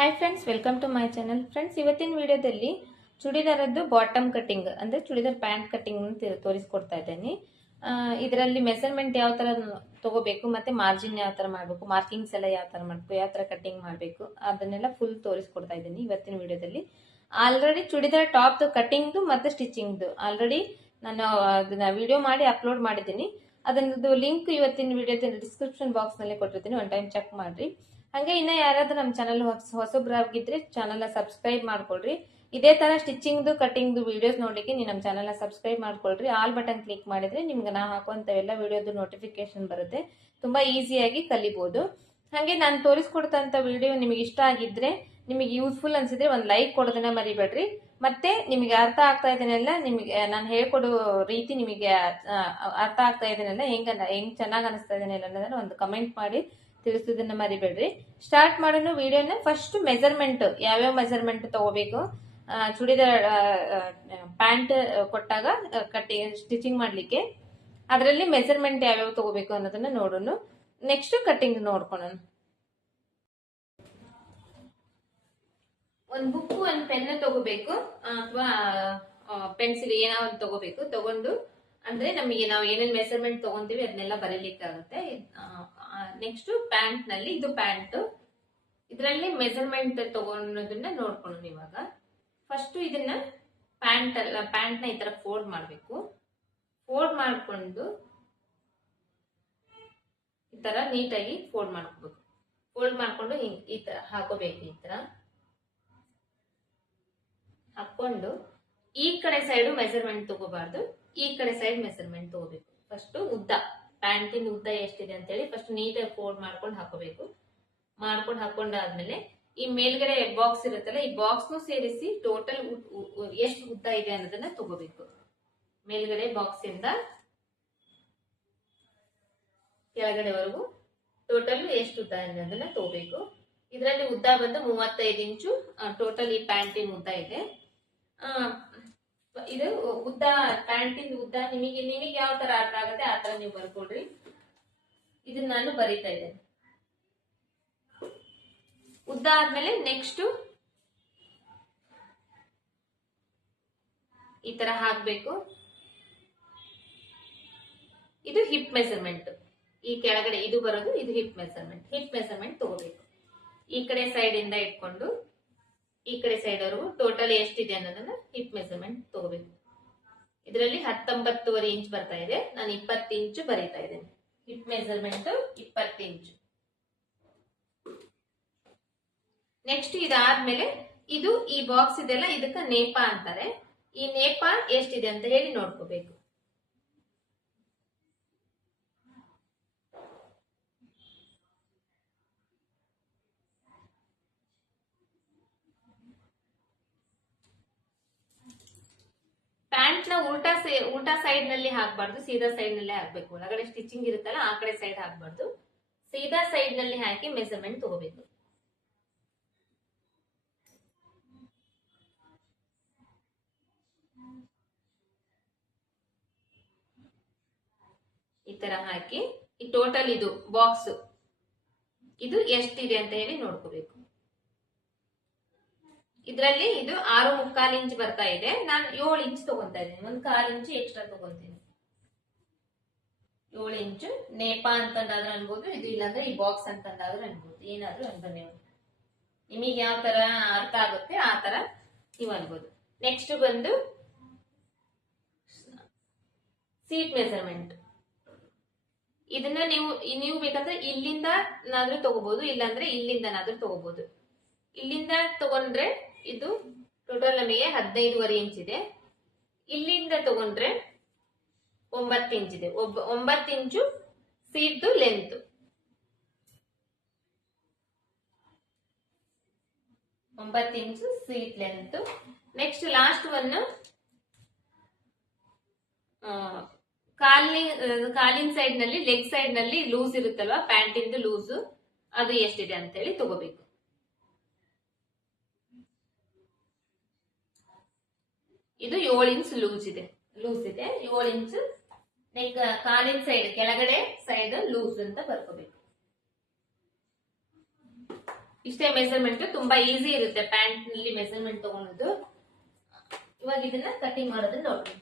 Hi friends, welcome to my channel. Friends, ಇವತ್ತಿನ ವಿಡಿಯೋದಲ್ಲಿ ಚೂಡಿದಾರದ್ದು bottom cutting ಅಂದರೆ ಚೂಡಿದಾರ್ ಪ್ಯಾಂಟ್ ಕಟಿಂಗ್ ತೋರಿಸ್ಕೊಡ್ತಾ ಇದ್ದೀನಿ. ಇದರಲ್ಲಿ ಮೆಸರ್ಮೆಂಟ್ ಯಾವ ಥರ ತಗೋಬೇಕು ಮತ್ತು ಮಾರ್ಜಿನ್ ಯಾವ ಥರ ಮಾಡಬೇಕು, ಮಾರ್ಕಿಂಗ್ಸ್ ಎಲ್ಲ ಯಾವ ಥರ ಮಾಡಬೇಕು, ಯಾವ ಥರ ಕಟಿಂಗ್ ಮಾಡಬೇಕು ಅದನ್ನೆಲ್ಲ ಫುಲ್ ತೋರಿಸ್ಕೊಡ್ತಾ ಇದ್ದೀನಿ ಇವತ್ತಿನ ವಿಡಿಯೋದಲ್ಲಿ. ಆಲ್ರೆಡಿ ಚೂಡಿದಾರ್ ಟಾಪ್ದು ಕಟಿಂಗ್ದು ಮತ್ತು ಸ್ಟಿಚಿಂಗ್ದು ಆಲ್ರೆಡಿ ನಾನು ಅದನ್ನ ವಿಡಿಯೋ ಮಾಡಿ ಅಪ್ಲೋಡ್ ಮಾಡಿದ್ದೀನಿ. ಅದನ್ನದು ಲಿಂಕ್ ಇವತ್ತಿನ ವಿಡಿಯೋದ ಡಿಸ್ಕ್ರಿಪ್ಷನ್ ಬಾಕ್ಸ್ನಲ್ಲಿ ಕೊಟ್ಟಿರ್ತೀನಿ, ಒನ್ ಟೈಮ್ ಚೆಕ್ ಮಾಡಿರಿ. ಹಾಗೆ ಇನ್ನ ಯಾರಾದ್ರೂ ನಮ್ಮ ಚಾನಲ್ ಹೊಸಬ್ರಾಗಿದ್ರೆ ಚಾನಲ್ನ ಸಬ್ಸ್ಕ್ರೈಬ್ ಮಾಡ್ಕೊಳ್ರಿ. ಇದೇ ತರ ಸ್ಟಿಚಿಂಗ್ದು ಕಟಿಂಗ್ದು ವಿಡಿಯೋಸ್ ನೋಡ್ಲಿಕ್ಕೆ ನೀವು ನಮ್ಮ ಚಾನಲ್ನ ಸಬ್ಸ್ಕ್ರೈಬ್ ಮಾಡ್ಕೊಳ್ರಿ. ಆಲ್ ಬಟನ್ ಕ್ಲಿಕ್ ಮಾಡಿದ್ರೆ ನಿಮ್ಗೆ ನಾ ಹಾಕುವಂತ ಎಲ್ಲ ವಿಡಿಯೋದು ನೋಟಿಫಿಕೇಶನ್ ಬರುತ್ತೆ. ತುಂಬಾ ಈಸಿಯಾಗಿ ಕಲಿಬಹುದು. ಹಾಗೆ ನಾನು ತೋರಿಸ್ಕೊಡ್ತಂತ ವಿಡಿಯೋ ನಿಮಗೆ ಇಷ್ಟ ಆಗಿದ್ರೆ, ನಿಮಗೆ ಯೂಸ್ಫುಲ್ ಅನ್ಸಿದ್ರೆ ಒಂದು ಲೈಕ್ ಕೊಡೋದನ್ನ ಮರಿಬೇಡ್ರಿ. ಮತ್ತೆ ನಿಮಗೆ ಅರ್ಥ ಆಗ್ತಾ ಇದನ್ನೆಲ್ಲ, ನಿಮಗೆ ನಾನು ಹೇಳ್ಕೊಡೋ ರೀತಿ ನಿಮಗೆ ಅರ್ಥ ಆಗ್ತಾ ಇದನ್ನೆಲ್ಲ ಹೆಂಗ್ ಚೆನ್ನಾಗಿ ಅನಿಸ್ತಾ ಇದನ್ನೆಲ್ಲ ಅನ್ನೋದನ್ನ ಒಂದು ಕಮೆಂಟ್ ಮಾಡಿ ತಿಳಿಸೋದನ್ನ ಮರಿಬೇಡ್ರಿ. ಸ್ಟಾರ್ಟ್ ಮಾಡೋಣ ವಿಡಿಯೋನ. ಫಸ್ಟ್ ಮೆಜರ್ಮೆಂಟ್, ಯಾವ್ಯಾವ ಮೆಜರ್ಮೆಂಟ್ ತಗೋಬೇಕು ಚೂಡಿದಾರ್ ಪ್ಯಾಂಟ್ ಕೊಟ್ಟಾಗ ಸ್ಟಿಚಿಂಗ್ ಮಾಡ್ಲಿಕ್ಕೆ, ಅದರಲ್ಲಿ ಮೆಜರ್ಮೆಂಟ್ ಯಾವ್ಯಾವ ತಗೋಬೇಕು ಅನ್ನೋದನ್ನ ನೋಡೋಣ. ನೆಕ್ಸ್ಟ್ ಕಟಿಂಗ್ ನೋಡ್ಕೊಳ್ಳೋಣ. ಒಂದು ಬುಕ್, ಒಂದು ಪೆನ್ ತಗೋಬೇಕು ಅಥವಾ ಪೆನ್ಸಿಲ್ ಏನಾದ್ರು ತಗೋಬೇಕು. ತಗೊಂಡು ಅಂದ್ರೆ ನಮಗೆ ನಾವು ಏನೇನ್ ಮೆಸರ್ಮೆಂಟ್ ತಗೊಂತೀವಿ ಅದನ್ನೆಲ್ಲ ಬರೀಲಿಕ್ಕಾಗುತ್ತೆ. ನೆಕ್ಸ್ಟ್ ಪ್ಯಾಂಟ್ ನಲ್ಲಿ, ಇದು ಪ್ಯಾಂಟ್, ಇದರಲ್ಲಿ ಮೆಜರ್ಮೆಂಟ್ ತಗೊಳೋದನ್ನ ನೋಡ್ಕೊಳ್ಳೋಣ. ಇವಾಗ ಫಸ್ಟ್ ಇದನ್ನ ಪ್ಯಾಂಟ್ ನ ಈ ತರ ಫೋಲ್ಡ್ ಮಾಡ್ಬೇಕು. ಫೋಲ್ಡ್ ಮಾಡ್ಕೊಂಡು ಈ ತರ ನೀಟಾಗಿ ಫೋಲ್ಡ್ ಮಾಡ್ಕೋಬೇಕು. ಫೋಲ್ಡ್ ಮಾಡ್ಕೊಂಡು ಈ ತರ ಹಾಕೋಬೇಕು. ಈ ತರ ಹಾಕೊಂಡು ಈ ಕಡೆ ಸೈಡ್ ಮೆಜರ್ಮೆಂಟ್ ತಗೋಬಾರ್ದು, ಈ ಕಡೆ ಸೈಡ್ ಮೆಜರ್ಮೆಂಟ್ ತಗೋಬೇಕು. ಫಸ್ಟ್ ಉದ್ದ, ಪ್ಯಾಂಟಿನ ಉದ್ದ ಎಷ್ಟಿದೆ ಅಂತ ಹೇಳಿ ಫಸ್ಟ್ ನೀಟಾಗಿ ಫೋಲ್ಡ್ ಮಾಡ್ಕೊಂಡು ಹಾಕೋಬೇಕು. ಹಾಕೊಂಡಾದ್ಮೇಲೆ ಈ ಮೇಲ್ಗಡೆ ಬಾಕ್ಸ್ ಇರುತ್ತಲ್ಲ, ಈ ಬಾಕ್ಸ್ ನು ಸೇರಿಸಿ ಟೋಟಲ್ ಎಷ್ಟು ಉದ್ದ ಇದೆ ಅನ್ನೋದನ್ನ ತಗೋಬೇಕು. ಮೇಲ್ಗಡೆ ಬಾಕ್ಸ್ ಇಂದ ಕೆಳಗಡೆವರೆಗೂ ಟೋಟಲ್ ಎಷ್ಟು ಉದ್ದ ಅನ್ನೋದನ್ನ ತಗೋಬೇಕು. ಇದರಲ್ಲಿ ಉದ್ದ ಬಂದು 35 ಇಂಚು ಟೋಟಲ್ ಈ ಪ್ಯಾಂಟಿನ ಉದ್ದ ಇದೆ. ಇದು ಉದ್ದ, ಪ್ಯಾಂಟಿನ ಉದ್ದ ನಿಮಗೆ ಯಾವ ತರ ಅರ್ಥ ಆಗುತ್ತೆ ಆ ತರ ನೀವು ಬರ್ಕೊಡ್ರಿ. ಇದನ್ನ ನಾನು ಬರೀತಾ ಇದ್ದೇನೆ. ಉದ್ದ ಆದ್ಮೇಲೆ ನೆಕ್ಸ್ಟ್ ಈ ತರ ಹಾಕ್ಬೇಕು. ಇದು ಹಿಪ್ ಮೆಜರ್ಮೆಂಟ್, ಈ ಕೆಳಗಡೆ ಇದು ಬರೋದು, ಇದು ಹಿಪ್ ಮೆಜರ್ಮೆಂಟ್ ತಗೋಬೇಕು. ಈ ಕಡೆ ಸೈಡ್ ಇಂದ ಇಟ್ಕೊಂಡು ಈ ಕಡೆ ಸೈಡ್ ವರೆಗೂ ಟೋಟಲ್ ಎಷ್ಟಿದೆ ಅನ್ನೋದನ್ನ ಹಿಪ್ ಮೆಜರ್ಮೆಂಟ್ ತಗೋಬೇಕು. ಇದರಲ್ಲಿ 19.5 ಇಂಚ್ ಬರ್ತಾ ಇದೆ, ನಾನು 20 ಇಂಚು ಬರೀತಾ ಇದ್ದೇನೆ. ಹಿಪ್ ಮೆಜರ್ಮೆಂಟ್ 20 ಇಂಚು. ನೆಕ್ಸ್ಟ್ ಇದಾದ್ಮೇಲೆ ಇದು ಈ ಬಾಕ್ಸ್ ಇದೆಲ್ಲ, ಇದಕ್ಕ ನೇಪ ಅಂತಾರೆ. ಈ ನೇಪ ಎಷ್ಟಿದೆ ಅಂತ ಹೇಳಿ ನೋಡ್ಕೋಬೇಕು. ಪ್ಯಾಂಟ್ ನ ಉಲ್ಟಾ ಸೈಡ್ ನಲ್ಲಿ ಹಾಕ್ಬಾರ್ದು, ಸೀದಾ ಸೈಡ್ ನಲ್ಲಿ ಹಾಕ್ಬೇಕು. ಒಳಗಡೆ ಸ್ಟಿಚಿಂಗ್ ಇರುತ್ತಲ್ಲ ಆ ಕಡೆ ಸೈಡ್ ಹಾಕ್ಬಾರ್ದು, ಸೀದಾ ಸೈಡ್ ನಲ್ಲಿ ಹಾಕಿ ಮೆಜರ್ಮೆಂಟ್ ತಗೋಬೇಕು. ಈ ತರ ಹಾಕಿ ಈ ಟೋಟಲ್ ಇದು ಬಾಕ್ಸ್ ಇದು ಎಷ್ಟಿದೆ ಅಂತ ಹೇಳಿ ನೋಡ್ಕೋಬೇಕು. ಇದರಲ್ಲಿ ಇದು 6.25 ಇಂಚ್ ಬರ್ತಾ ಇದೆ, ನಾನು 7 ಇಂಚ್ ತಗೊಂತಾ ಇದ್ದೀನಿ. 1/4 ಇಂಚು ಎಕ್ಸ್ಟ್ರಾ ತಗೊಂತೀನಿ. 7 ಇಂಚು ನೇಪ ಅಂತಂದಾದ್ರೂ ಅನ್ಬೋದು, ಇದು ಇಲ್ಲಾಂದ್ರೆ ಈ ಬಾಕ್ಸ್ ಅಂತಂದಾದ್ರೂ ಅನ್ಬೋದು, ಏನಾದ್ರೂ ಅನ್ಬನ್ನಿ. ನಿಮಗೆ ಯಾವ ತರ ಅರ್ಥ ಆಗುತ್ತೆ ಆ ತರ ನೀವು ಅನ್ಬೋದು. ನೆಕ್ಸ್ಟ್ ಬಂದು ಸೀಟ್ ಮೆಜರ್ಮೆಂಟ್. ಇದನ್ನ ನೀವು ಬೇಕಂದ್ರೆ ಇಲ್ಲಿಂದನಾದ್ರೂ ತಗೋಬಹುದು, ಇಲ್ಲಾಂದ್ರೆ ಇಲ್ಲಿಂದನಾದ್ರೂ ತಗೋಬಹುದು. ಇಲ್ಲಿಂದ ತಗೊಂಡ್ರೆ ಇದು ಟೋಟಲ್ ನಮಗೆ 15.5 ಇಂಚ್ ಇದೆ. ಇಲ್ಲಿಂದ ತಗೊಂಡ್ರೆ 9 ಇಂಚ್ ಇದೆ. 9 inch seat length. 9 inch seat length. Next last one ಕಾಲಿನ ಸೈಡ್ ನಲ್ಲಿ, ಲೆಗ್ ಸೈಡ್ ನಲ್ಲಿ ಲೂಸ್ ಇರುತ್ತಲ್ವಾ, ಪ್ಯಾಂಟಿಂದು ಲೂಸ್, ಅದು ಎಷ್ಟಿದೆ ಅಂತ ಹೇಳಿ ತಗೋಬೇಕು. ಇದು 7 ಇಂಚ್ ಲೂಸ್ ಇದೆ. 7 ಇಂಚ್ ಕಾಲಿನ ಸೈಡ್, ಕೆಳಗಡೆ ಸೈಡ್ ಲೂಸ್ ಅಂತ ಬರ್ಕೋಬೇಕು. ಇಷ್ಟೇ ಮೆಜರ್ಮೆಂಟ್, ತುಂಬಾ ಈಸಿ ಇರುತ್ತೆ ಪ್ಯಾಂಟ್ ನಲ್ಲಿ ಮೆಜರ್ಮೆಂಟ್ ತಗೊಳೋದು. ಇವಾಗ ಇದನ್ನ ಕಟಿಂಗ್ ಮಾಡೋದನ್ನ ನೋಡ್ರಿ.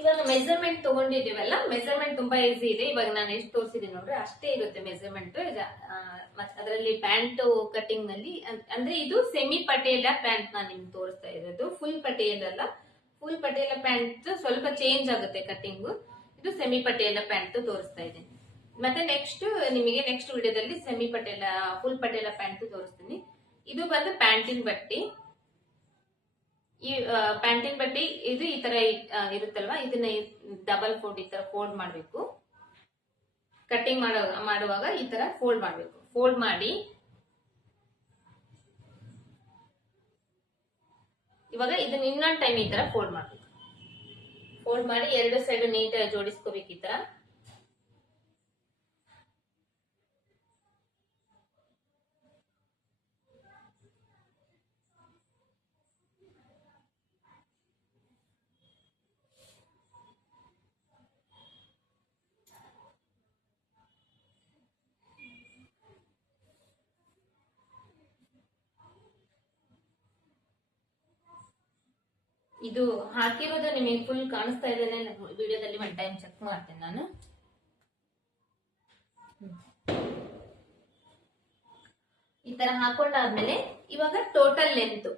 ಇವಾಗ ಮೆಜರ್ಮೆಂಟ್ ತಗೊಂಡಿದೀವಲ್ಲ, ಮೆಜರ್ಮೆಂಟ್ ತುಂಬಾ ಈಸಿ ಇದೆ. ಇವಾಗ ನಾನು ಎಷ್ಟು ತೋರಿಸಿದೀನಿ ನೋಡ್ರಿ, ಅಷ್ಟೇ ಇರುತ್ತೆ ಮೆಜರ್ಮೆಂಟ್. ಅದರಲ್ಲಿ ಪ್ಯಾಂಟ್ ಕಟಿಂಗ್ ನಲ್ಲಿ ಅಂದ್ರೆ ಇದು ಸೆಮಿ ಪಟೇಲ ಪ್ಯಾಂಟ್ ನಾನು ನಿಮ್ಗೆ ತೋರಿಸ್ತಾ ಇರೋದು, ಫುಲ್ ಪಟೇಲ್ ಅಲ್ಲ. ಫುಲ್ ಪಟೇಲ ಪ್ಯಾಂಟ್ ಸ್ವಲ್ಪ ಚೇಂಜ್ ಆಗುತ್ತೆ ಕಟಿಂಗ್. ಇದು ಸೆಮಿ ಪಟೇಲ ಪ್ಯಾಂಟ್ ತೋರಿಸ್ತಾ ಇದ್ದೀನಿ. ಮತ್ತೆ ನೆಕ್ಸ್ಟ್ ನಿಮಗೆ ನೆಕ್ಸ್ಟ್ ವಿಡಿಯೋದಲ್ಲಿ semi Patel full Patel pant ತೋರಿಸ್ತೀನಿ. ಇದು ಬಂದು ಪ್ಯಾಂಟಿನ ಬಟ್ಟಿ. ಈ ಪ್ಯಾಂಟಿನ ಬಟ್ಟಿ ಇದು ಈ ತರ ಇರುತ್ತಲ್ವಾ, ಇದನ್ನ ಡಬಲ್ ಫೋಲ್ಡ್ ಈ ತರ ಫೋಲ್ಡ್ ಮಾಡ್ಬೇಕು. ಕಟಿಂಗ್ ಮಾಡುವಾಗ ಈ ತರ ಫೋಲ್ಡ್ ಮಾಡ್ಬೇಕು. ಫೋಲ್ಡ್ ಮಾಡಿ ಇವಾಗ ಇದನ್ನ ಇನ್ನೊಂದು ಟೈಮ್ ಈ ತರ ಫೋಲ್ಡ್ ಮಾಡ್ಬೇಕು. ಫೋಲ್ಡ್ ಮಾಡಿ ಎರಡು ಸೈಡ್ ನೀಟಾಗಿ ಜೋಡಿಸ್ಕೋಬೇಕು ಈ ತರ. ಇದು ಹಾಕಿರೋದು ನಿಮಗೆ ಫುಲ್ ಕಾಣಿಸ್ತಾ ಇದೆ ವಿಡಿಯೋದಲ್ಲಿ, ಒನ್ ಟೈಮ್ ಚೆಕ್ ಮಾಡ್ತೇನೆ ನಾನು. ಈ ತರ ಹಾಕೊಂಡಾದ್ಮೇಲೆ ಇವಾಗ ಟೋಟಲ್ ಲೆಂತ್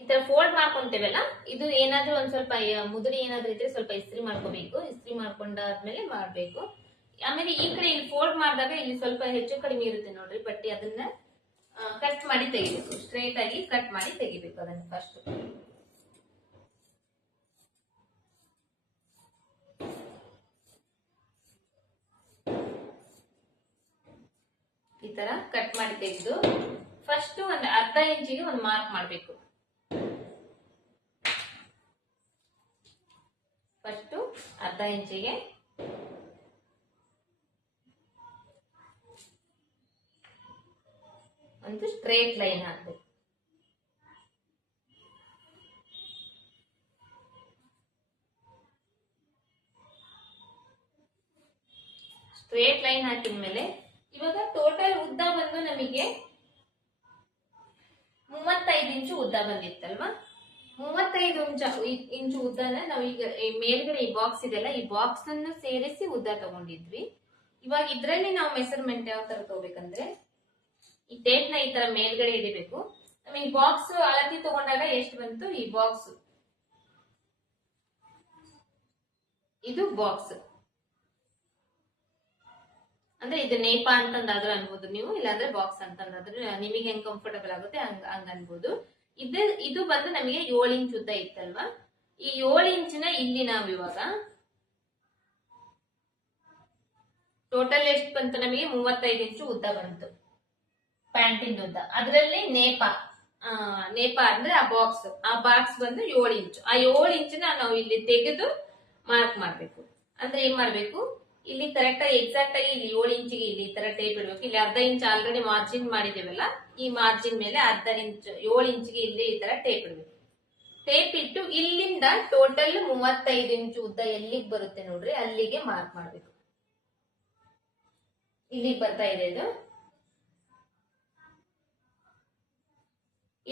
ಈ ತರ ಫೋಲ್ಡ್ ಮಾಡ್ಕೊಂತೇವಲ್ಲ, ಇದು ಏನಾದ್ರೂ ಒಂದ್ ಸ್ವಲ್ಪ ಮುದುರಿ ಏನಾದ್ರೂ ಇದ್ರೆ ಸ್ವಲ್ಪ ಇಸ್ತ್ರಿ ಮಾಡ್ಕೋಬೇಕು. ಇಸ್ತ್ರಿ ಮಾಡ್ಕೊಂಡಾದ್ಮೇಲೆ ಮಾಡ್ಬೇಕು. ಆಮೇಲೆ ಈ ಕಡೆ ಇಲ್ಲಿ ಫೋಲ್ಡ್ ಮಾಡಿದಾಗ ಇಲ್ಲಿ ಸ್ವಲ್ಪ ಹೆಚ್ಚು ಕಡಿಮೆ ಇರುತ್ತೆ ನೋಡ್ರಿ ಬಟ್ಟೆ, ಅದನ್ನ ಕಟ್ ಮಾಡಿ ತೆಗಿಬೇಕು. ಸ್ಟ್ರೈಟ್ ಆಗಿ ಕಟ್ ಮಾಡಿ ತೆಗಿಬೇಕು ಅದನ್ನ ಫಸ್ಟ್. ಈ ತರ ಕಟ್ ಮಾಡಿ ತೆಗೆದು ಫಸ್ಟ್ ಒಂದು ಅರ್ಧ ಇಂಚಿಗೆ ಒಂದು ಮಾರ್ಕ್ ಮಾಡ್ಬೇಕು. ಫಸ್ಟ್ ಅರ್ಧ ಇಂಚಿಗೆ ಒಂದು ಸ್ಟ್ರೇಟ್ ಲೈನ್ ಹಾಕ್ಬೇಕು. ಸ್ಟ್ರೇಟ್ ಲೈನ್ ಹಾಕಿದ್ಮೇಲೆ ಇವಾಗ ಟೋಟಲ್ ಉದ್ದ ಬಂದು ನಮಗೆ 35 ಇಂಚು ಉದ್ದ ಬಂದಿತ್ತಲ್ವಾ. 35 ಇಂಚು ಉದ್ದನ ನಾವು ಈಗ ಮೇಲ್ಗಡೆ ಈ ಬಾಕ್ಸ್ ಇದೆಲ್ಲ, ಈ ಬಾಕ್ಸ್ ಅನ್ನು ಸೇರಿಸಿ ಉದ್ದ ತಗೊಂಡಿದ್ವಿ. ಇವಾಗ ಇದ್ರಲ್ಲಿ ನಾವು ಮೆಸರ್ಮೆಂಟ್ ಯಾವ ತರ ತಗೋಬೇಕಂದ್ರೆ, ಈ ಟೇಪ್ ನ ಈ ತರ ಮೇಲ್ಗಡೆ ಹಿಡಿಬೇಕು. ನಮಗೆ ಬಾಕ್ಸ್ ಅಳತಿ ತಗೊಂಡಾಗ ಎಷ್ಟು ಬಂತು, ಈ ಬಾಕ್ಸ್ ಇದು ಬಾಕ್ಸ್ ಅಂದ್ರೆ ಇದು ನೇಪ ಅಂತಂದಾದ್ರೂ ಅನ್ಬೋದು ನೀವು, ಇಲ್ಲಾಂದ್ರೆ ಬಾಕ್ಸ್ ಅಂತಂದಾದ್ರೂ ನಿಮಗೆ ಹೆಂಗ್ ಕಂಫರ್ಟಬಲ್ ಆಗುತ್ತೆ ಹಂಗ ಅನ್ಬೋದು. ಇದು ಬಂದು ನಮಗೆ 7 ಇಂಚ್ ಉದ್ದ ಇತ್ತಲ್ವಾ. ಈ 7 ಇಂಚಿನ ಇಲ್ಲಿ ನಾವು ಇವಾಗ ಟೋಟಲ್ ಎಷ್ಟು ಬಂತು, ನಮಗೆ 35 ಇಂಚು ಉದ್ದ ಬಂತು ಪ್ಯಾಂಟಿನ ಉದ್ದ. ಅದರಲ್ಲಿ ನೇಪ ಅಂದ್ರೆ ಆ ಬಾಕ್ಸ್ ಬಂದು 7 ಇಂಚು. ಆ 7 ಇಂಚಿನ ನಾವು ಇಲ್ಲಿ ತೆಗೆದು ಮಾರ್ಕ್ ಮಾಡ್ಬೇಕು. ಅಂದ್ರೆ ಏನ್ ಮಾಡ್ಬೇಕು, ಇಲ್ಲಿ ಕರೆಕ್ಟ್ ಆಗಿ ಎಕ್ಸಾಕ್ಟ್ ಆಗಿ ಇಲ್ಲಿ 7 ಇಂಚಿಗೆ ಇಲ್ಲಿ ಈ ತರ ಟೇಪ್ ಇಡ್ಬೇಕು. ಇಲ್ಲಿ ಅರ್ಧ ಇಂಚ್ ಆಲ್ರೆಡಿ ಮಾರ್ಜಿನ್ ಮಾಡಿದೇವಲ್ಲ, ಈ ಮಾರ್ಜಿನ್ ಮೇಲೆ ಅರ್ಧ ಇಂಚ್ 7 ಇಂಚಿಗೆ ಇಲ್ಲಿ ಈ ತರ ಟೇಪ್ ಇಡ್ಬೇಕು. ಟೇಪ್ ಇಟ್ಟು ಇಲ್ಲಿಂದ ಟೋಟಲ್ 35 ಇಂಚು ಉದ್ದ ಎಲ್ಲಿಗೆ ಬರುತ್ತೆ ನೋಡ್ರಿ, ಅಲ್ಲಿಗೆ ಮಾರ್ಕ್ ಮಾಡ್ಬೇಕು. ಇಲ್ಲಿಗೆ ಬರ್ತಾ ಇದೆ ಇದು,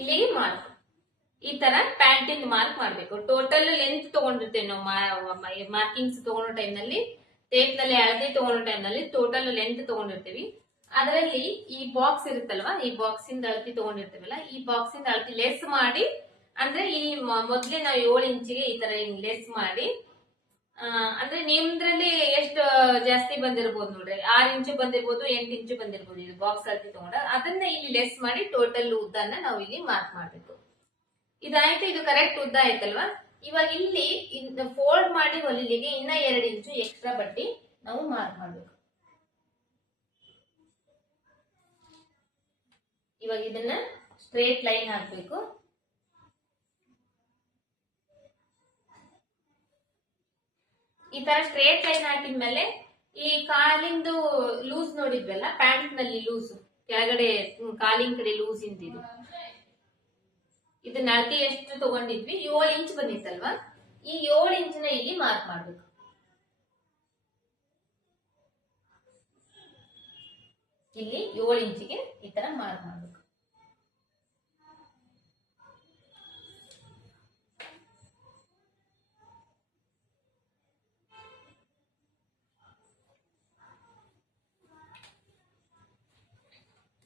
ಇಲ್ಲಿಗೆ ಮಾರ್ಕ್. ಈ ತರ ಪ್ಯಾಂಟಿಂಗ್ ಮಾರ್ಕ್ ಮಾಡ್ಬೇಕು. ಟೋಟಲ್ ಲೆಂತ್ ತಗೊಂಡಿರ್ತೇವೆ ನಾವು ಮಾರ್ಕಿಂಗ್ಸ್ ತಗೊಳ್ಳೋ ಟೈಮ್ ನಲ್ಲಿ, ಟೇಪ್ ನಲ್ಲಿ ಅಳತೆ ತಗೊಳ್ಳೋ ಟೈಮ್ ನಲ್ಲಿ ಟೋಟಲ್ ಲೆಂತ್ ತಗೊಂಡಿರ್ತೀವಿ. ಅದರಲ್ಲಿ ಈ ಬಾಕ್ಸ್ ಇರುತ್ತಲ್ವಾ, ಈ ಬಾಕ್ಸ್ ಇಂದ ಅಳತಿ ತಗೊಂಡಿರ್ತೀವಲ್ಲ, ಈ ಬಾಕ್ಸ್ ಇಂದ ಅಳತಿ ಲೆಸ್ ಮಾಡಿ, ಅಂದ್ರೆ ಇಲ್ಲಿ ಮೊದ್ಲೇ ನಾವು 7 ಇಂಚಿಗೆ ಈ ತರ ಲೆಸ್ ಮಾಡಿ, ಅಂದ್ರೆ ನಿಮ್ದ್ರಲ್ಲಿ ಎಷ್ಟು ಜಾಸ್ತಿ ಬಂದಿರ್ಬೋದು ನೋಡ್ರಿ, 6 ಇಂಚು ಬಂದಿರ್ಬೋದು, 8 ಇಂಚು ಬಂದಿರ್ಬೋದು. ಇದು ಬಾಕ್ಸ್ ಅಳತಿ ತಗೊಂಡ ಅದನ್ನ ಇಲ್ಲಿ ಲೆಸ್ ಮಾಡಿ ಟೋಟಲ್ ಉದ್ದನ್ನ ನಾವು ಇಲ್ಲಿ ಮಾರ್ಕ್ ಮಾಡ್ಬೇಕು. ಇದಾಯ್ತು, ಇದು ಕರೆಕ್ಟ್ ಉದ್ದ ಆಯ್ತಲ್ವಾ. ಇವಾಗ ಇಲ್ಲಿ ಫೋಲ್ಡ್ ಮಾಡಿ ಹೊಲಿಲಿಗೆ ಇನ್ನ 2 ಇಂಚು ಎಕ್ಸ್ಟ್ರಾ ಬಟ್ಟಿ ನಾವು ಮಾರ್ಕ್ ಮಾಡ್ಬೇಕು. ಇವಾಗ ಇದನ್ನ ಸ್ಟ್ರೇಟ್ ಲೈನ್ ಹಾಕ್ಬೇಕು. ಈ ತರ ಸ್ಟ್ರೇಟ್ ಲೈನ್ ಹಾಕಿದ್ಮೇಲೆ ಈ ಕಾಲಿಂದು ಲೂಸ್ ನೋಡಿದ್ವಲ್ಲ, ಪ್ಯಾಂಟ್ ನಲ್ಲಿ ಲೂಸ್ ಕೆಳಗಡೆ ಕಾಲಿನ ಕಡೆ ಲೂಸ್ ಇಂತಿದ್ದು, ಇದನ್ನ ಅಳತೆ ಎಷ್ಟು ತಗೊಂಡಿದ್ವಿ, 7 ಇಂಚ್ ಬಂದಿತ್ತಲ್ವಾ. ಈ 7 ಇಂಚಿನ ಇಲ್ಲಿ ಮಾರ್ಕ್ ಮಾಡ್ಬೇಕು. ಇಲ್ಲಿ 7 ಇಂಚಿಗೆ ಈ ತರ ಮಾರ್ಕ್ ಮಾಡ್ಬೇಕು.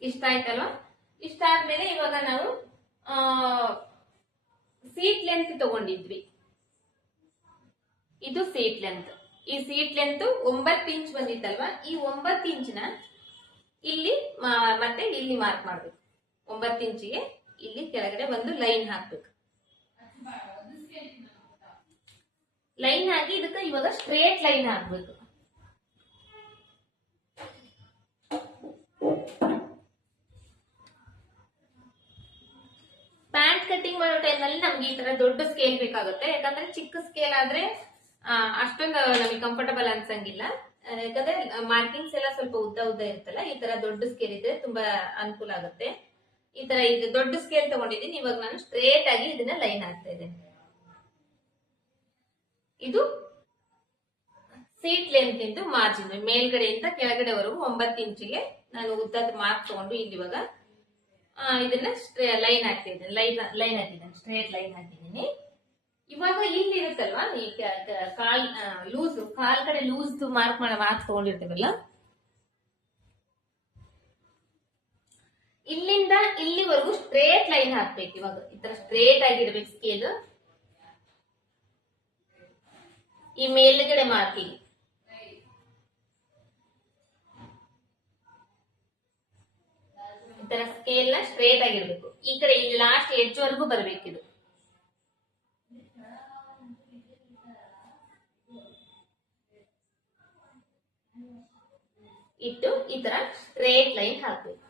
ಇಷ್ಟ ಆಯ್ತಲ್ವಾ? ಇಷ್ಟ ಆದ್ಮೇಲೆ ಇವಾಗ ನಾವು ಸೀಟ್ ಲೆಂತ್ ತಗೊಂಡಿದ್ವಿ. ಇದು ಸೀಟ್ ಲೆಂತ್. ಈ ಸೀಟ್ ಲೆಂತ್ 9 ಇಂಚ್ ಬಂದಿತ್ತಲ್ವಾ? ಈ 9 ಇಂಚಿನ ಇಲ್ಲಿ ಮತ್ತೆ ಇಲ್ಲಿ ಮಾರ್ಕ್ ಮಾಡ್ಬೇಕು. 9 ಇಂಚಿಗೆ ಇಲ್ಲಿ ಕೆಳಗಡೆ ಒಂದು ಲೈನ್ ಹಾಕ್ಬೇಕು. ಲೈನ್ ಹಾಕಿ ಇದಕ್ಕೆ ಇವಾಗ ಸ್ಟ್ರೇಟ್ ಲೈನ್ ಹಾಕ್ಬೇಕು. ಪ್ಯಾಂಟ್ ಕಟಿಂಗ್ ಮಾಡೋ ಟೈಮ್ನಲ್ಲಿ ನಮ್ಗೆ ಈ ತರ ದೊಡ್ಡ ಸ್ಕೇಲ್ ಬೇಕಾಗುತ್ತೆ. ಯಾಕಂದ್ರೆ ಚಿಕ್ಕ ಸ್ಕೇಲ್ ಆದ್ರೆ ಅಷ್ಟೊಂದು ನಮಗೆ ಕಂಫರ್ಟಬಲ್ ಅನ್ಸಂಗಿಲ್ಲ. ಯಾಕಂದ್ರೆ ಮಾರ್ಕಿಂಗ್ಸ್ ಎಲ್ಲ ಸ್ವಲ್ಪ ಉದ್ದ ಉದ್ದ ಇರುತ್ತಲ್ಲ, ಈ ತರ ದೊಡ್ಡ ಸ್ಕೇಲ್ ಇದ್ರೆ ತುಂಬಾ ಅನುಕೂಲ ಆಗುತ್ತೆ. ಈ ತರ ಇದು ದೊಡ್ಡ ಸ್ಕೇಲ್ ತಗೊಂಡಿದ್ದೀನಿ. ಇವಾಗ ನಾನು ಸ್ಟ್ರೇಟ್ ಆಗಿ ಇದನ್ನ ಲೈನ್ ಹಾಕ್ತಾ ಇದ್ದೇನೆ. ಇದು ಸೀಟ್ ಲೆಂತ್ ಇಂದು ಮಾರ್ಜಿನ್, ಮೇಲ್ಗಡೆಯಿಂದ ಕೆಳಗಡೆವರೆಗೂ 9 ಇಂಚಿಗೆ ನಾನು ಉದ್ದದ ಮಾರ್ಕ್ ತಗೊಂಡು ಇಲ್ಲಿ ಇವಾಗ ಇದನ್ನ ಲೈನ್ ಹಾಕ್ತಿದ್ದೀನಿ. ಲೈನ್ ಹಾಕಿದ್ದೀನಿ, ಸ್ಟ್ರೇಟ್ ಲೈನ್ ಹಾಕಿದ್ದೀನಿ. ಇವಾಗ ಇಲ್ಲಿ ಇರುತ್ತಲ್ವಾ ಈ ಕಾಲ್ ಕಡೆ ಲೂಸ್ ಮಾರ್ಕ್ ತಗೊಂಡಿರ್ತೀವಲ್ಲ, ಇಲ್ಲಿಂದ ಇಲ್ಲಿವರೆಗೂ ಸ್ಟ್ರೇಟ್ ಲೈನ್ ಹಾಕ್ಬೇಕು. ಇವಾಗ ಈ ತರ ಸ್ಟ್ರೇಟ್ ಆಗಿರ್ಬೇಕು ಸ್ಕೇಲ್. ಈ ಮೇಲ್ಗಡೆ ಮಾರ್ಕಿಂಗ್ ಈ ತರ ಸ್ಕೇಲ್ ನ ಸ್ಟ್ರೇಟ್ ಆಗಿರ್ಬೇಕು. ಈ ಕಡೆ ಇಲ್ಲಿ ಲಾಸ್ಟ್ ಎಡ್ಜ್ ವರೆಗೂ ಬರ್ಬೇಕಿದು. ಇಟ್ಟು ಈ ತರ ಸ್ಟ್ರೇಟ್ ಲೈನ್ ಹಾಕ್ಬೇಕು.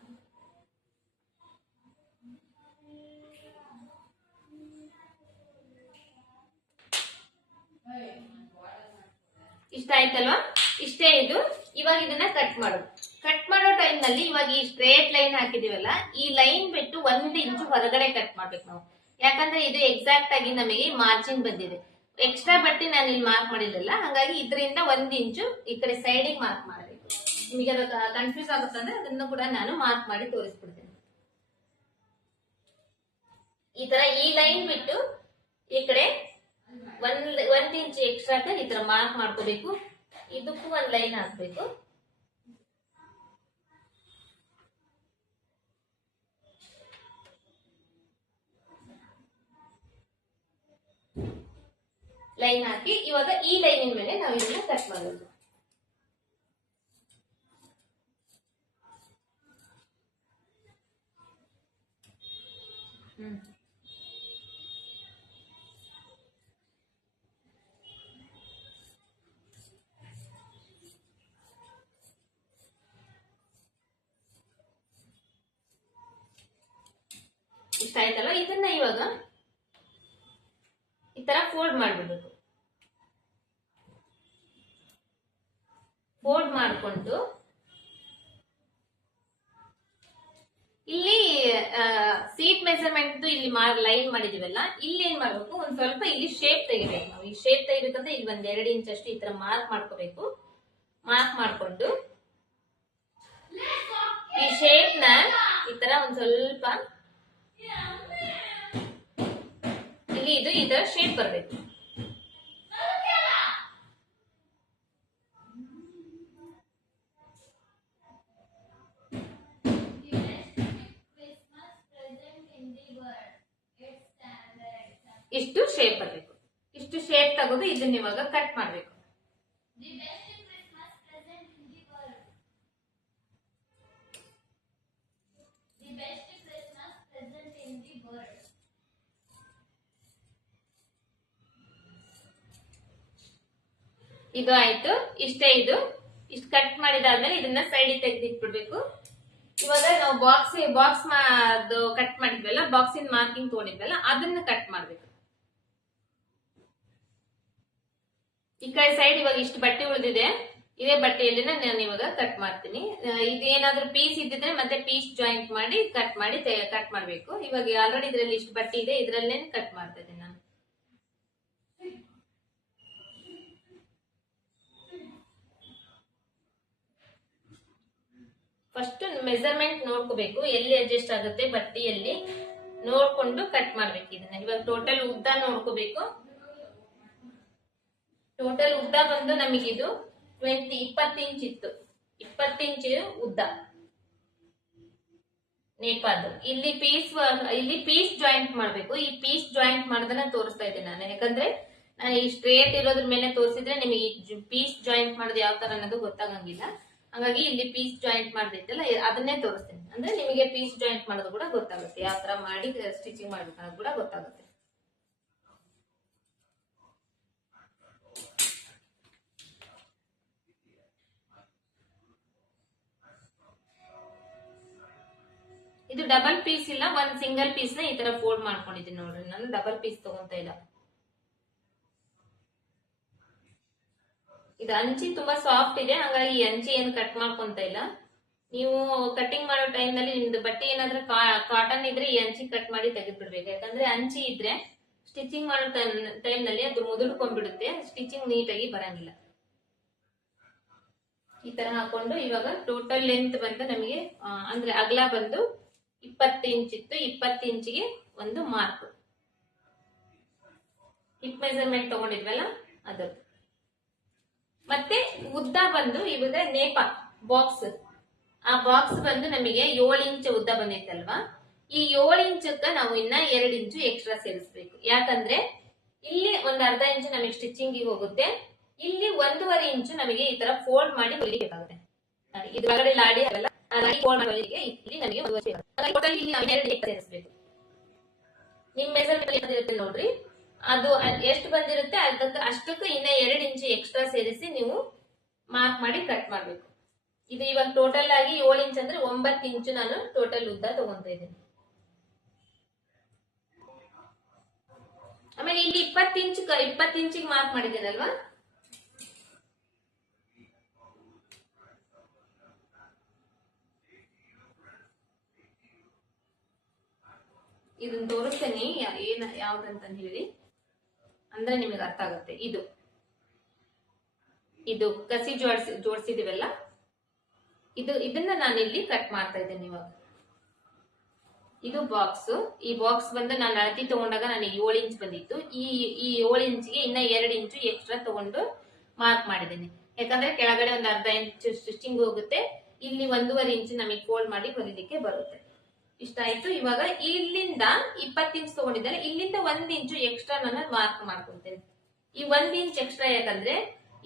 ಇಷ್ಟ ಆಯ್ತಲ್ವಾ? ಇಷ್ಟೇ ಇದು. ಇವಾಗ ಇದನ್ನ ಕಟ್ ಮಾಡೋದು. ಕಟ್ ಮಾಡೋ ಟೈಮ್ ನಲ್ಲಿ ಇವಾಗ ಈ ಸ್ಟ್ರೇಟ್ ಲೈನ್ ಹಾಕಿದೀವಲ್ಲ, ಈ ಲೈನ್ ಬಿಟ್ಟು 1 ಇಂಚು ಹೊರಗಡೆ ಕಟ್ ಮಾಡ್ಬೇಕು ನಾವು. ಯಾಕಂದ್ರೆ ಇದು ಎಕ್ಸಾಕ್ಟ್ ಆಗಿ ನಮಗೆ ಮಾರ್ಜಿನ್ ಬಂದಿದೆ. ಎಕ್ಸ್ಟ್ರಾ ಬಟ್ಟೆ ನಾನು ಇಲ್ಲಿ ಮಾರ್ಕ್ ಮಾಡಿರಲಿಲ್ಲ, ಹಾಗಾಗಿ ಇದರಿಂದ 1 ಇಂಚು ಈ ಕಡೆ ಸೈಡಿಗೆ ಮಾರ್ಕ್ ಮಾಡಬೇಕು. ನಿಮಗೆ ಕನ್ಫ್ಯೂಸ್ ಆಗುತ್ತೆ ಅಂದ್ರೆ ಅದನ್ನು ಕೂಡ ನಾನು ಮಾರ್ಕ್ ಮಾಡಿ ತೋರಿಸ್ಬಿಡ್ತೇನೆ. ಈ ತರ ಈ ಲೈನ್ ಬಿಟ್ಟು ಈ ಕಡೆ 1 ಇಂಚ್ ಎಕ್ಸ್ಟ್ರಾ ಈ ತರ ಮಾರ್ಕ್ ಮಾಡ್ಕೋಬೇಕು. ಇದಕ್ಕೂ ಒಂದು ಲೈನ್ ಹಾಕ್ಬೇಕು. ಲೈನ್ ಹಾಕಿ ಇವಾಗ ಈ ಲೈನಿನ ಮೇಲೆ ನಾವು ಇದನ್ನ ಕಟ್ ಮಾಡೋದು. ಇಷ್ಟ ಆಯ್ತಲ್ಲ? ಇದನ್ನ ಇವಾಗ ಈ ತರ ಫೋಲ್ಡ್ ಮಾಡ್ಬಿಡ್ಬೇಕು. ಫೋಲ್ಡ್ ಮಾಡಿಕೊಂಡು ಇಲ್ಲಿ ಸೀಟ್ ಮೆಜರ್ಮೆಂಟ್ ಇಲ್ಲಿ ಲೈನ್ ಮಾಡಿದೀವಲ್ಲ, ಇಲ್ಲಿ ಏನ್ ಮಾಡ್ಬೇಕು, ಒಂದ್ ಸ್ವಲ್ಪ ಇಲ್ಲಿ ಶೇಪ್ ತೆಗಿಬೇಕು ನಾವು. ಈ ಶೇಪ್ ತೆಗಿಬೇಕಂದ್ರೆ ಇಲ್ಲಿ 1-2 ಇಂಚ್ ಅಷ್ಟು ಈ ತರ ಮಾರ್ಕ್ ಮಾಡ್ಕೋಬೇಕು. ಮಾರ್ಕ್ ಮಾಡ್ಕೊಂಡು ಈ ಶೇಪ್ ನ ಈ ತರ ಒಂದ್ ಸ್ವಲ್ಪ ಇಲ್ಲಿ ಇದು ಈ ತರ ಶೇಪ್ ಬರ್ಬೇಕು. ಇಷ್ಟು ಶೇಪ್ ಬರಬೇಕು. ಇಷ್ಟು ಶೇಪ್ ತಗೋದು ಇದನ್ನ ಇವಾಗ ಕಟ್ ಮಾಡ್ಬೇಕು. ಇದು ಆಯ್ತು. ಇಷ್ಟೇ. ಇದು ಇಷ್ಟು ಕಟ್ ಮಾಡಿದಾದ್ಮೇಲೆ ಇದನ್ನ ಸೈಡ್ ತೆಗೆದಿಟ್ಬಿಡ್ಬೇಕು. ಇವಾಗ ನಾವು ಬಾಕ್ಸ್ ಕಟ್ ಮಾಡಿದ್ವಲ್ಲ, ಬಾಕ್ಸಿನ ಮಾರ್ಕಿಂಗ್ ತಗೊಂಡಿದ್ವಲ್ಲ, ಅದನ್ನ ಕಟ್ ಮಾಡ್ಬೇಕು. ಈ ಕಡೆ ಸೈಡ್ ಇವಾಗ ಇಷ್ಟು ಬಟ್ಟೆ ಉಳಿದಿದೆ. ಇದೇ ಬಟ್ಟೆಯಲ್ಲಿ ನಾನು ಇವಾಗ ಕಟ್ ಮಾಡ್ತೀನಿ. ಇದೇನಾದ್ರೂ ಪೀಸ್ ಇದ್ದಿದ್ರೆ ಮತ್ತೆ ಪೀಸ್ ಜಾಯಿಂಟ್ ಮಾಡಿ ಕಟ್ ಮಾಡ್ಬೇಕು. ಇವಾಗ ಆಲ್ರೆಡಿ ಇದ್ರಲ್ಲಿ ಇಷ್ಟು ಬಟ್ಟೆ ಇದೆ, ಇದ್ರಲ್ಲೇನೆ ಕಟ್ ಮಾಡ್ತಾ ಇದ್ದೀನಿ ನಾನು. ಫಸ್ಟ್ ಮೆಜರ್ಮೆಂಟ್ ನೋಡ್ಕೋಬೇಕು, ಎಲ್ಲಿ ಅಡ್ಜಸ್ಟ್ ಆಗುತ್ತೆ ಬಟ್ಟೆಯಲ್ಲಿ ನೋಡ್ಕೊಂಡು ಕಟ್ ಮಾಡ್ಬೇಕು. ಇದನ್ನ ಇವಾಗ ಟೋಟಲ್ ಉದ್ದ ನೋಡ್ಕೋಬೇಕು. ಟೋಟಲ್ ಉದ್ದ ಬಂದು ನಮಗಿದು 20 ಇಂಚ್ ಇತ್ತು. 20 ಇಂಚ್ ಉದ್ದ ನೇಪಾದು. ಇಲ್ಲಿ ಪೀಸ್ ಜಾಯಿಂಟ್ ಮಾಡ್ಬೇಕು. ಈ ಪೀಸ್ ಜಾಯಿಂಟ್ ಮಾಡೋದನ್ನ ತೋರಿಸ್ತಾ ಇದ್ದೀನಿ ನಾನು, ಯಾಕಂದ್ರೆ ನಾನು ಈ ಸ್ಟ್ರೇಟ್ ಇರೋದ್ರ ಮೇಲೆ ತೋರಿಸಿದ್ರೆ ನಿಮಗೆ ಪೀಸ್ ಜಾಯಿಂಟ್ ಮಾಡೋದು ಯಾವ ತರ ಅನ್ನೋದು ಗೊತ್ತಾಗಂಗಿಲ್ಲ. ಹಾಗಾಗಿ ಇಲ್ಲಿ ಪೀಸ್ ಜಾಯಿಂಟ್ ಮಾಡಿದ್ದಲ್ಲ ಅದನ್ನೇ ತೋರಿಸ್ತೀನಿ. ಅಂದ್ರೆ ನಿಮಗೆ ಪೀಸ್ ಜಾಯಿಂಟ್ ಮಾಡೋದು ಕೂಡ ಗೊತ್ತಾಗುತ್ತೆ, ಯಾವ ತರ ಮಾಡಿ ಸ್ಟಿಚಿಂಗ್ ಮಾಡ್ಬೇಕು ಅನ್ನೋದು ಕೂಡ ಗೊತ್ತಾಗುತ್ತೆ. ಇದು ಡಬಲ್ ಪೀಸ್ ಇಲ್ಲ, ಒಂದ್ ಸಿಂಗಲ್ ಪೀಸ್ ನ ಈ ತರ ಫೋಲ್ಡ್ ಮಾಡ್ಕೊಂಡಿದ್ದೀನಿ ನೋಡ್ರಿ. ನಾನು ಡಬಲ್ ಪೀಸ್ ತಗೊಂತ ಇಲ್ಲ. ಇದು ಅಂಚಿ ತುಂಬಾ ಸಾಫ್ಟ್ ಇದೆ, ಹಾಗಾಗಿ ಈ ಅಂಚಿ ಏನು ಕಟ್ ಮಾಡ್ಕೊಂತ ಇಲ್ಲ. ನೀವು ಕಟಿಂಗ್ ಮಾಡೋ ಟೈಮ್ ನಲ್ಲಿ ನಿಮ್ದು ಬಟ್ಟೆ ಏನಾದ್ರೂ ಕಾಟನ್ ಇದ್ರೆ ಈ ಅಂಚಿ ಕಟ್ ಮಾಡಿ ತೆಗೆದ್ಬಿಡ್ಬೇಕು. ಯಾಕಂದ್ರೆ ಅಂಚಿ ಇದ್ರೆ ಸ್ಟಿಚಿಂಗ್ ಮಾಡೋ ಟೈಮ್ ನಲ್ಲಿ ಅದು ಮುದುಡ್ಕೊಂಡ್ಬಿಡುತ್ತೆ, ಸ್ಟಿಚಿಂಗ್ ನೀಟಾಗಿ ಬರಂಗಿಲ್ಲ. ಈ ತರ ಹಾಕೊಂಡು ಇವಾಗ ಟೋಟಲ್ ಲೆಂತ್ ಬಂದು ನಮಗೆ ಅಂದ್ರೆ ಅಗಲ ಬಂದು 20 ಇಂಚ್ ಇತ್ತು. 20 ಇಂಚಿಗೆ ಒಂದು ಮಾರ್ಕ್, ಹಿಪ್ ಮೆಜರ್ಮೆಂಟ್ ತಗೊಂಡಿದ್ವಲ್ಲ ಅದು. ಮತ್ತೆ ಉದ್ದ ಬಂದು ಇವಾಗ ನೇಪ ಬಾಕ್ಸ್, ಆ ಬಾಕ್ಸ್ ಬಂದು ನಮಗೆ 7 ಇಂಚ್ ಉದ್ದ ಬಂದಿತ್ತಲ್ವಾ. ಈ 7 ಇಂಚಕ್ಕ ನಾವು ಇನ್ನ 2 ಇಂಚು ಎಕ್ಸ್ಟ್ರಾ ಸೇರಿಸಬೇಕು. ಯಾಕಂದ್ರೆ ಇಲ್ಲಿ ಒಂದು ಅರ್ಧ ಇಂಚು ನಮಗೆ ಸ್ಟಿಚಿಂಗ್ ಹೋಗುತ್ತೆ, ಇಲ್ಲಿ 1.5 ಇಂಚು ನಮಗೆ ಈ ತರ ಫೋಲ್ಡ್ ಮಾಡಿ ಹೊಲಿಬೇಕಾಗುತ್ತೆ. ಇದ್ರ ಒಳಗಡೆ ಲಾಡಿ ಆಗಲ್ಲ, ಇಲ್ಲಿ ನಮಗೆ ಸೇರಿಸಬೇಕು. ನಿಮ್ ಮೆಜರ್ಮೆಂಟ್ ಇರುತ್ತೆ ನೋಡ್ರಿ, ಅದು ಎಷ್ಟು ಬಂದಿರುತ್ತೆ ಅಷ್ಟಕ್ಕೆ ಇನ್ನ 2 ಇಂಚು ಎಕ್ಸ್ಟ್ರಾ ಸೇರಿಸಿ ನೀವು ಮಾರ್ಕ್ ಮಾಡಿ ಕಟ್ ಮಾಡ್ಬೇಕು. ಇದು ಇವಾಗ ಟೋಟಲ್ ಆಗಿ 7 ಇಂಚ್ ಅಂದ್ರೆ 9 ಇಂಚು ನಾನು ಟೋಟಲ್ ಉದ್ದ ತಗೊಂತ ಇದ್ದೀನಿ. ಆಮೇಲೆ ಇಲ್ಲಿ 20 ಇಂಚಿಗೆ ಮಾರ್ಕ್ ಮಾಡಿದ್ದೀನಲ್ವಾ, ಇದನ್ನ ತೋರಿಸ್ತೇನೆ ಯಾವ್ದಂತ ಹೇಳಿ, ಅಂದ್ರೆ ನಿಮಗೆ ಅರ್ಥ ಆಗುತ್ತೆ. ಇದು ಕಸಿ ಜೋಡಿಸಿದಿವಲ್ಲ, ಇದನ್ನ ನಾನು ಇಲ್ಲಿ ಕಟ್ ಮಾಡ್ತಾ ಇದ್ದೇನೆ ಇವಾಗ. ಇದು ಬಾಕ್ಸ್, ಈ ಬಾಕ್ಸ್ ಬಂದು ನಾನು ಅಳತಿ ತಗೊಂಡಾಗ ನನಗೆ 7 ಇಂಚ್ ಬಂದಿತ್ತು. ಈ 7 ಇಂಚ್ಗೆ ಇನ್ನ 2 ಇಂಚು ಎಕ್ಸ್ಟ್ರಾ ತಗೊಂಡು ಮಾರ್ಕ್ ಮಾಡಿದ್ದೇನೆ. ಯಾಕಂದ್ರೆ ಕೆಳಗಡೆ ಒಂದು ಅರ್ಧ ಇಂಚು ಸ್ಟಿಚಿಂಗ್ ಹೋಗುತ್ತೆ, ಇಲ್ಲಿ 1.5 ಇಂಚ್ ನಮಗೆ ಫೋಲ್ಡ್ ಮಾಡಿ ಹೊಲಿಲಿಕ್ಕೆ ಬರುತ್ತೆ. ಇಷ್ಟ ಆಯ್ತು. ಇವಾಗ ಇಲ್ಲಿಂದ 20 ಇಂಚ್ ತಗೊಂಡಿದ್ದಾರೆ, ಇಲ್ಲಿಂದ 1 ಇಂಚು ಎಕ್ಸ್ಟ್ರಾ ನಾನು ಮಾರ್ಕ್ ಮಾಡ್ಕೊಂತೇನೆ. ಈ 1 ಇಂಚ್ ಎಕ್ಸ್ಟ್ರಾ ಯಾಕಂದ್ರೆ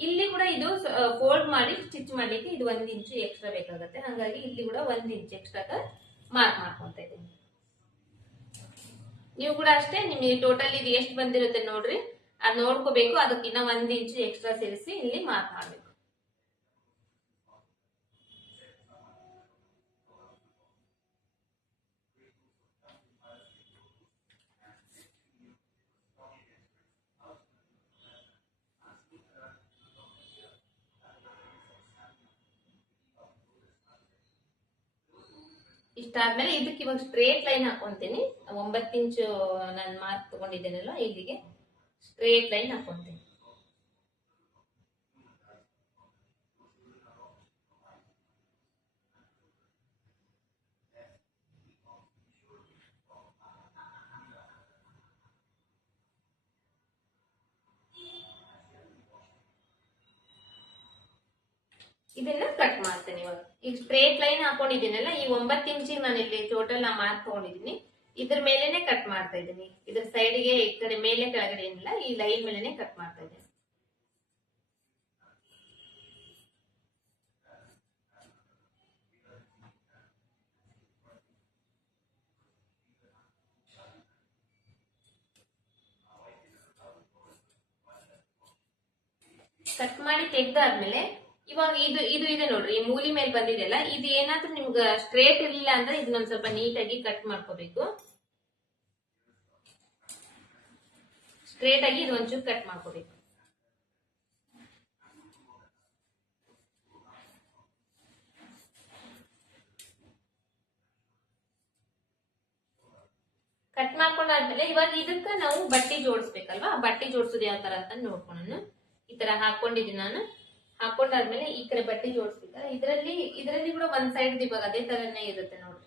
ಇಲ್ಲಿ ಕೂಡ ಇದು ಫೋಲ್ಡ್ ಮಾಡಿ ಸ್ಟಿಚ್ ಮಾಡ್ಲಿಕ್ಕೆ ಇದು 1 ಇಂಚು ಎಕ್ಸ್ಟ್ರಾ ಬೇಕಾಗುತ್ತೆ. ಹಾಗಾಗಿ ಇಲ್ಲಿ ಕೂಡ 1 ಇಂಚ್ ಎಕ್ಸ್ಟ್ರಾ ಮಾರ್ಕ್ ಮಾಡ್ಕೊಂತ ಇದ್ದೀನಿ. ನೀವು ಕೂಡ ಅಷ್ಟೇ, ನಿಮಗೆ ಟೋಟಲ್ ಇದು ಎಷ್ಟು ಬಂದಿರುತ್ತೆ ನೋಡ್ರಿ, ಅದ್ ನೋಡ್ಕೋಬೇಕು. ಅದಕ್ಕಿನ್ನ 1 ಇಂಚು ಎಕ್ಸ್ಟ್ರಾ ಸೇರಿಸಿ ಇಲ್ಲಿ ಮಾರ್ಕ್ ಮಾಡ್ಬೇಕು. ಇಷ್ಟಾದ್ಮೇಲೆ ಇದಕ್ಕೆ ಇವಾಗ ಸ್ಟ್ರೇಟ್ ಲೈನ್ ಹಾಕೊಂತೀನಿ. 9 ಇಂಚು ನಾನು ಮಾರ್ಕ್ ತಗೊಂಡಿದ್ದೇನಲ್ಲ, ಇಲ್ಲಿಗೆ ಸ್ಟ್ರೇಟ್ ಲೈನ್ ಹಾಕೊಂತೀನಿ. ಇದನ್ನ ಕಟ್ ಮಾಡ್ತೇನೆ ಇವಾಗ. ಈಗ ಸ್ಟ್ರೇಟ್ ಲೈನ್ ಹಾಕೊಂಡಿದ್ದೀನಲ್ಲ, ಈ 9 ಇಂಚಿಗೆ ನಾನು ಇಲ್ಲಿ ಟೋಟಲ್ ಮಾರ್ಕ್ ತಗೊಂಡಿದ್ದೀನಿ, ಇದ್ರ ಮೇಲೆನೆ ಕಟ್ ಮಾಡ್ತಾ ಇದ್ದೀನಿ. ಇದ್ರ ಸೈಡ್ಗೆ ಈ ಕಡೆ ಮೇಲೆ ಕೆಳಗಡೆ ಏನಿಲ್ಲ, ಈ ಲೈನ್ ಮೇಲೆನೆ ಕಟ್ ಮಾಡ್ತಾ ಇದ್ದೀನಿ. ಕಟ್ ಮಾಡಿ ತೆಗ್ದಾದ್ಮೇಲೆ ಇವಾಗ ಇದು ಇದೆ ನೋಡ್ರಿ, ಈ ಮೂಲಿ ಮೇಲೆ ಬಂದಿದೆಯಲ್ಲ, ಇದು ಏನಾದ್ರೂ ನಿಮ್ಗೆ ಸ್ಟ್ರೇಟ್ ಇರ್ಲಿಲ್ಲ ಅಂದ್ರೆ ಇದನ್ನೊಂದ್ ಸ್ವಲ್ಪ ನೀಟಾಗಿ ಕಟ್ ಮಾಡ್ಕೋಬೇಕು. ಸ್ಟ್ರೇಟ್ ಆಗಿ ಇದು ಒಂಚೂರು ಕಟ್ ಮಾಡ್ಕೋಬೇಕು. ಕಟ್ ಮಾಡ್ಕೊಂಡಾದ್ಮೇಲೆ ಇವಾಗ ಇದಕ್ಕ ನಾವು ಬಟ್ಟೆ ಜೋಡಿಸ್ಬೇಕಲ್ವಾ, ಬಟ್ಟೆ ಜೋಡಿಸೋದು ಯಾವ ತರ ಅಂತ ನೋಡ್ಕೊಂಡು ಈ ತರ ಹಾಕೊಂಡಿದ್ದೀನಿ ನಾನು. ಹಾಕೊಂಡಾದ್ಮೇಲೆ ಈ ಕಡೆ ಬಟ್ಟೆ ಜೋಡಿಸ್ಬೇಕಲ್ಲ, ಇದರಲ್ಲಿ ಕೂಡ ಒಂದ್ ಸೈಡ್ ಇವಾಗ ಅದೇ ತರನೇ ಇರುತ್ತೆ ನೋಡ್ರಿ.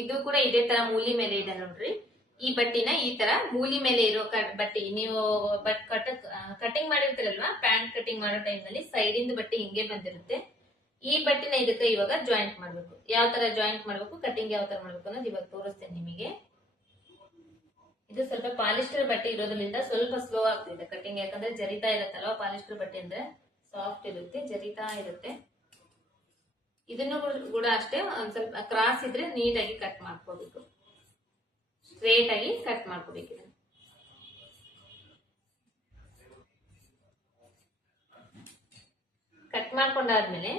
ಇದು ಕೂಡ ಇದೇ ತರ ಮೂಲಿ ಮೇಲೆ ಇದೆ ನೋಡ್ರಿ. ಈ ಬಟ್ಟಿನ ಈ ತರ ಮೂಲಿ ಮೇಲೆ ಇರೋ ಬಟ್ಟೆ ನೀವು ಕಟಿಂಗ್ ಮಾಡಿರ್ತೀರಲ್ವಾ, ಪ್ಯಾಂಟ್ ಕಟಿಂಗ್ ಮಾಡೋ ಟೈಮ್ ನಲ್ಲಿ ಸೈಡ್ ಇಂದ ಬಟ್ಟೆ ಹಿಂಗೆ ಬಂದಿರುತ್ತೆ. ಈ ಬಟ್ಟಿನ ಇದಕ್ಕೆ ಇವಾಗ ಜಾಯಿಂಟ್ ಮಾಡ್ಬೇಕು. ಯಾವ ತರ ಜಾಯಿಂಟ್ ಮಾಡ್ಬೇಕು, ಕಟಿಂಗ್ ಯಾವ ತರ ಮಾಡ್ಬೇಕು ಅನ್ನೋದು ಇವಾಗ ತೋರಿಸ್ತೇನೆ ನಿಮಗೆ. ಇದು ಸ್ವಲ್ಪ ಪಾಲಿಸ್ಟರ್ ಬಟ್ಟೆ ಇರೋದ್ರಿಂದ ಸ್ವಲ್ಪ ಸ್ಲೋ ಆಗ್ತಿದೆ ಕಟಿಂಗ್, ಯಾಕಂದ್ರೆ ಜರಿತಾ ಇರುತ್ತಲ್ವಾ, ಪಾಲಿಸ್ಟರ್ ಬಟ್ಟೆ ಅಂದ್ರೆ ಸಾಫ್ಟ್ ಇರುತ್ತೆ, ಜರಿತಾ ಇರುತ್ತೆ. ಇದನ್ನು ಕೂಡ ಅಷ್ಟೇ ಒಂದ್ ಸ್ವಲ್ಪ ಕ್ರಾಸ್ ಇದ್ರೆ ನೀಟಾಗಿ ಕಟ್ ಮಾಡ್ಕೋಬೇಕು, ಸ್ಟ್ರೇಟ್ ಆಗಿ ಕಟ್ ಮಾಡ್ಕೋಬೇಕು. ಇದನ್ನ ಕಟ್ ಮಾಡ್ಕೊಂಡಾದ್ಮೇಲೆ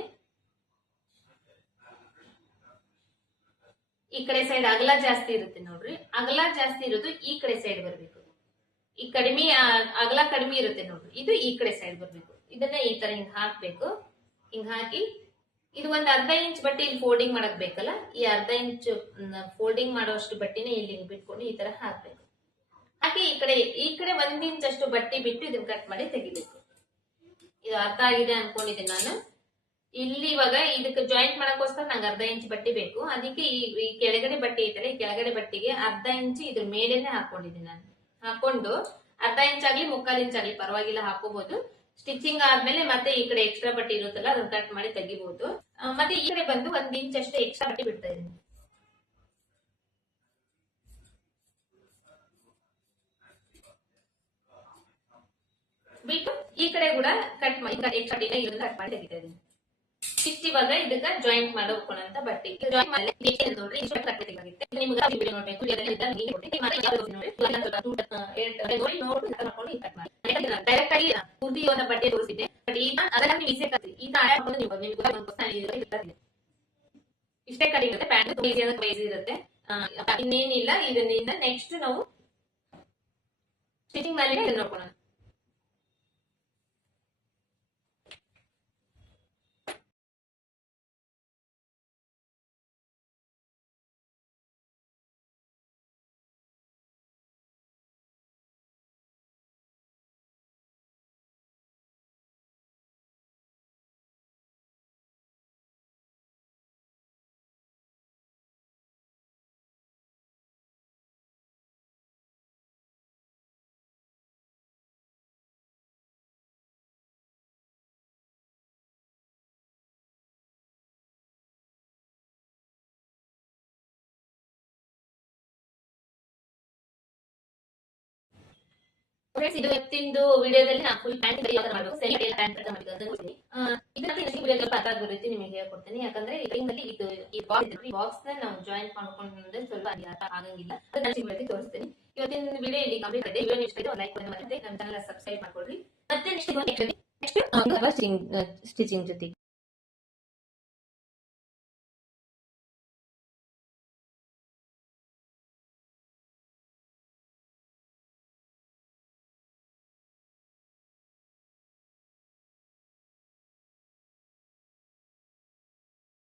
ಈ ಕಡೆ ಸೈಡ್ ಅಗಲ ಜಾಸ್ತಿ ಇರುತ್ತೆ ನೋಡ್ರಿ, ಅಗಲ ಜಾಸ್ತಿ ಇರೋದು ಈ ಕಡೆ ಸೈಡ್ ಬರ್ಬೇಕು. ಈ ಕಡಿಮೆ ಅಗಲ ಕಡಿಮೆ ಇರುತ್ತೆ ನೋಡ್ರಿ, ಇದು ಈ ಕಡೆ ಸೈಡ್ ಬರ್ಬೇಕು. ಇದನ್ನ ಈ ತರ ಹಿಂಗ್ ಹಾಕ್ಬೇಕು. ಹಿಂಗ್ ಹಾಕಿ ಇದು ಒಂದ್ ಅರ್ಧ ಇಂಚ್ ಬಟ್ಟೆ ಇಲ್ಲಿ ಫೋಲ್ಡಿಂಗ್ ಮಾಡಕ್ ಬೇಕಲ್ಲ, ಈ ಅರ್ಧ ಇಂಚ್ ಫೋಲ್ಡಿಂಗ್ ಮಾಡೋಷ್ಟು ಬಟ್ಟೆನ ಇಲ್ಲಿ ಬಿಟ್ಕೊಂಡು ಈ ತರ ಹಾಕ್ಬೇಕು. ಹಾಕಿ ಈ ಕಡೆ 1 ಇಂಚ್ ಅಷ್ಟು ಬಟ್ಟೆ ಬಿಟ್ಟು ಇದನ್ನ ಕಟ್ ಮಾಡಿ ತೆಗಿಬೇಕು. ಇದು ಅರ್ಥ ಆಗಿದೆ ಅನ್ಕೊಂಡಿದ್ದೀನಿ ನಾನು. ಇಲ್ಲಿ ಇವಾಗ ಇದಕ್ಕೆ ಜಾಯಿಂಟ್ ಮಾಡಕ್ಕೋಸ್ಕರ ನಂಗೆ ಅರ್ಧ ಇಂಚ್ ಬಟ್ಟೆ ಬೇಕು. ಅದಕ್ಕೆ ಈ ಕೆಳಗಡೆ ಬಟ್ಟೆ ಐತಲ್ಲ, ಈ ಕೆಳಗಡೆ ಬಟ್ಟೆಗೆ ಅರ್ಧ ಇಂಚ್ ಇದ್ರ ಮೇಲೇನೆ ಹಾಕೊಂಡಿದ್ದೀನಿ ನಾನು. ಹಾಕೊಂಡು ಅರ್ಧ ಇಂಚ್ ಆಗ್ಲಿ 3/4 ಇಂಚ್ ಆಗ್ಲಿ ಪರವಾಗಿಲ್ಲ, ಹಾಕೋಬಹುದು. ಸ್ಟಿಚಿಂಗ್ ಆದ್ಮೇಲೆ ಮತ್ತೆ ಈ ಕಡೆ ಎಕ್ಸ್ಟ್ರಾ ಬಟ್ಟೆ ಇರುತ್ತಲ್ಲ, ಅದನ್ನ ಕಟ್ ಮಾಡಿ ತೆಗಿಬಹುದು. ಮತ್ತೆ ಈ ಕಡೆ ಬಂದು 1 ಇಂಚ್ ಅಷ್ಟೇ ಎಕ್ಸ್ಟ್ರಾ ಬಟ್ಟೆ ಬಿಡ್ತಾ ಇದೀನಿ. ಬಿಟ್ಟು ಈ ಕಡೆ ಕೂಡ ಕಟ್ ಮಾಡಿ ಎಕ್ಸ್ಟ್ರಾ ಕಟ್ ಮಾಡಿ ತೆಗಿತಾ ಇದೀನಿ. ಇಷ್ಟ ಇವಾಗ ಇದಕ್ಕ ಜಾಯಿಂಟ್ ಮಾಡೋಕೊಂಡಂತ ಬಟ್ಟೆ ಜಾಯಿಂಟ್ ಮಾಡಿ ನೋಡ್ರಿ, ಇಷ್ಟು ಕಟ್ಟಬೇಕಾಗುತ್ತೆ. ನಿಮ್ಗೆ ವಿಡಿಯೋ ನೋಡ್ಬೇಕು, ಡೈರೆಕ್ಟ್ ಆಗಿ ಪೂರ್ತಿ ಒಂದು ಬಟ್ಟೆ ತೋರಿಸಿದೆ. ಬಟ್ ಈಗ ಅದನ್ನ ನೀವು ಈಸಿ ಆಗ್ತದೆ, ಈಗ ಹಾಕೊಂಡು ನೀವು ಇಷ್ಟೇ ಕಡಿಮೆ ಇರುತ್ತೆ. ಪ್ಯಾಂಟ್ ಈಸಿ ಇರುತ್ತೆ, ಇನ್ನೇನಿಲ್ಲ. ಇದರಿಂದ ನೆಕ್ಸ್ಟ್ ನಾವು ಸ್ಟಿಚಿಂಗ್ ಮಾಡಿ ನೋಡ್ಕೊಳ್ಳೋಣ. ಫ್ರೆಂಡ್ಸ್, ಇದು ಇವತ್ತಿಂದು ವಿಡಿಯೋದಲ್ಲಿ ನಾನು ಫುಲ್ ಪ್ಯಾಂಟ್ ಯಾವ ತರ ಮಾಡಬೇಕು, ಸೆಮಿ ಪ್ಯಾಂಟ್ ವಿಡಿಯೋ ಅರ್ಥ ಆಗೋ ರೀತಿ ನಿಮಗೆ ಹೇಳ್ಕೊಡ್ತೀನಿ. ಯಾಕಂದ್ರೆ ಇದು ಈ ಬಾಕ್ಸ್ ನ ನಾವು ಜಾಯಿಂಟ್ ಮಾಡ್ಕೊಂಡ್ರೆ ಸ್ವಲ್ಪ ಅರ್ಥ ಆಗಂಗಿಲ್ಲ, ಅದನ್ನ ತೋರಿಸ್ತೀನಿ. ಇವತ್ತಿನ ವಿಡಿಯೋ ಇಲ್ಲಿ ಕಂಪ್ಲೀಟ್ ಇದೆ. ವಿಡಿಯೋ ಇಷ್ಟ ಆಯ್ತು ಲೈಕ್ ಮಾಡಿ, ಮತ್ತೆ ನಮ್ಮ ಚಾನಲ್ ಸಬ್ಸ್ಕ್ರೈಬ್ ಮಾಡ್ಕೊಳ್ರಿ. ಮತ್ತೆ ನೆಕ್ಸ್ಟ್ ಸ್ಟಿಚಿಂಗ್ ಜೊತೆ